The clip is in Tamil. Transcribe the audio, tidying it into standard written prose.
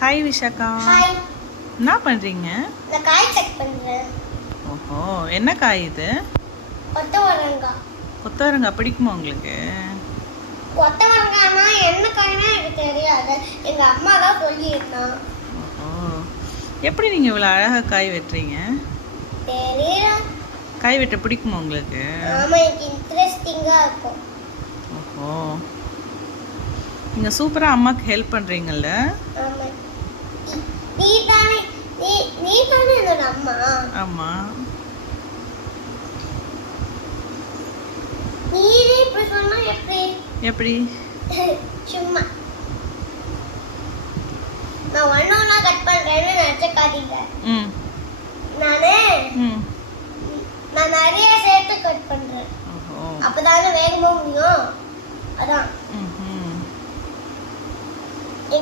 ஹாய் விஷாக்கா. ஹாய். என்ன பண்றீங்க? நான் காய் கட் பண்றேன். ஓஹோ, என்ன காய் இது? கொத்தவரங்காய். கொத்தவரங்காய் பிடிக்குமா உங்களுக்கு? கொத்தவரங்காய்னா என்ன காய்னா எனக்கு தெரியாது. எங்க அம்மா தான் சொல்லியிருந்தாங்க. ஓஹோ, எப்படி நீங்க இவ்வளோ அழகா காய் வெட்டுறீங்க? தெரியல. காய் வெட்ட பிடிக்குமா உங்களுக்கு? ஆமா, எனக்கு இன்ட்ரெஸ்டிங்கா இருக்கும். ஓஹோ, நீங்க சூப்பரா அம்மாக்கு ஹெல்ப் பண்றீங்கல்ல? ஆமா. நீ தானே என்னோட அம்மா. ஆமா. நீரே இப்படி சொன்னா எப்படி? எப்படி? சும்மா நான் ஒண்ணா கட் பண்றேன்னு நினைச்ச காட்டிட்ட. ம் நானே ம் நான் நிறைய சேர்த்து கட் பண்றேன். ஓஹோ. அப்பதானே வேகமா முடியும். அதான். ம்